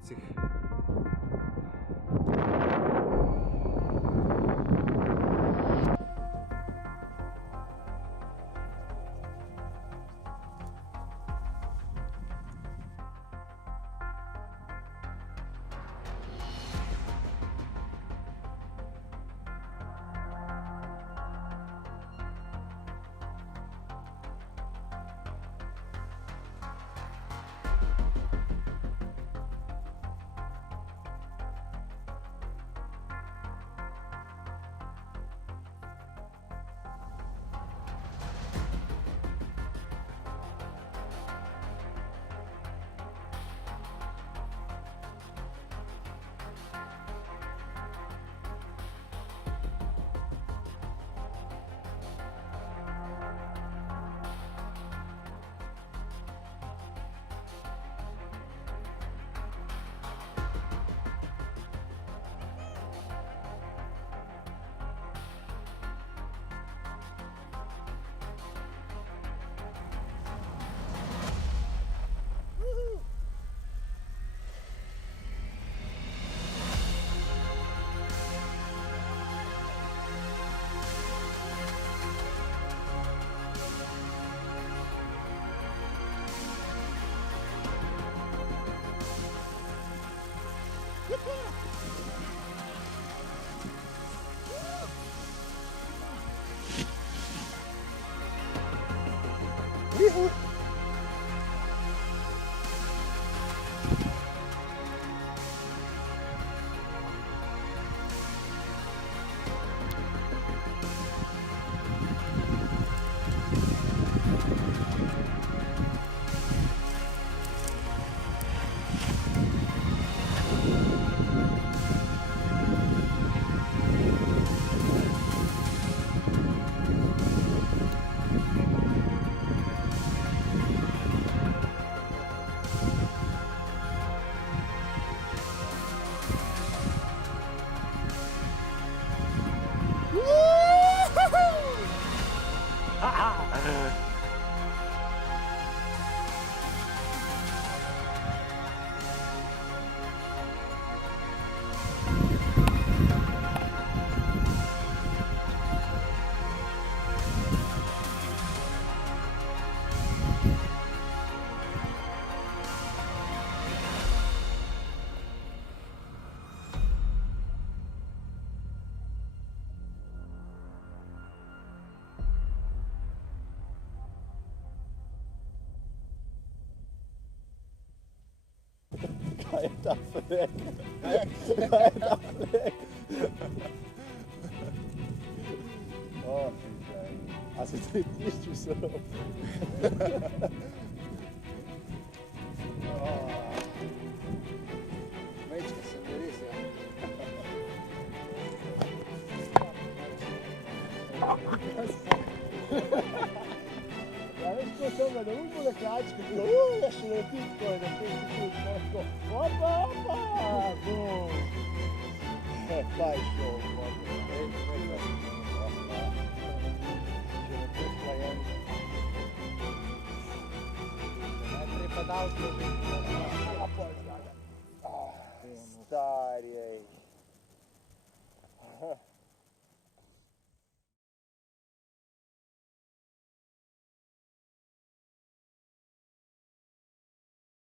Leipzig. Alter Fleck. Alter Fleck. Oh, also tritt nicht wie so. Mečka se beri se. Ja, veš ko sem ga, da ulmo na klačke, tako, ja še leti tako, da tako, opa, opa, bum. Pa je šel, Najprej pa dal slovenski. Stari, ej.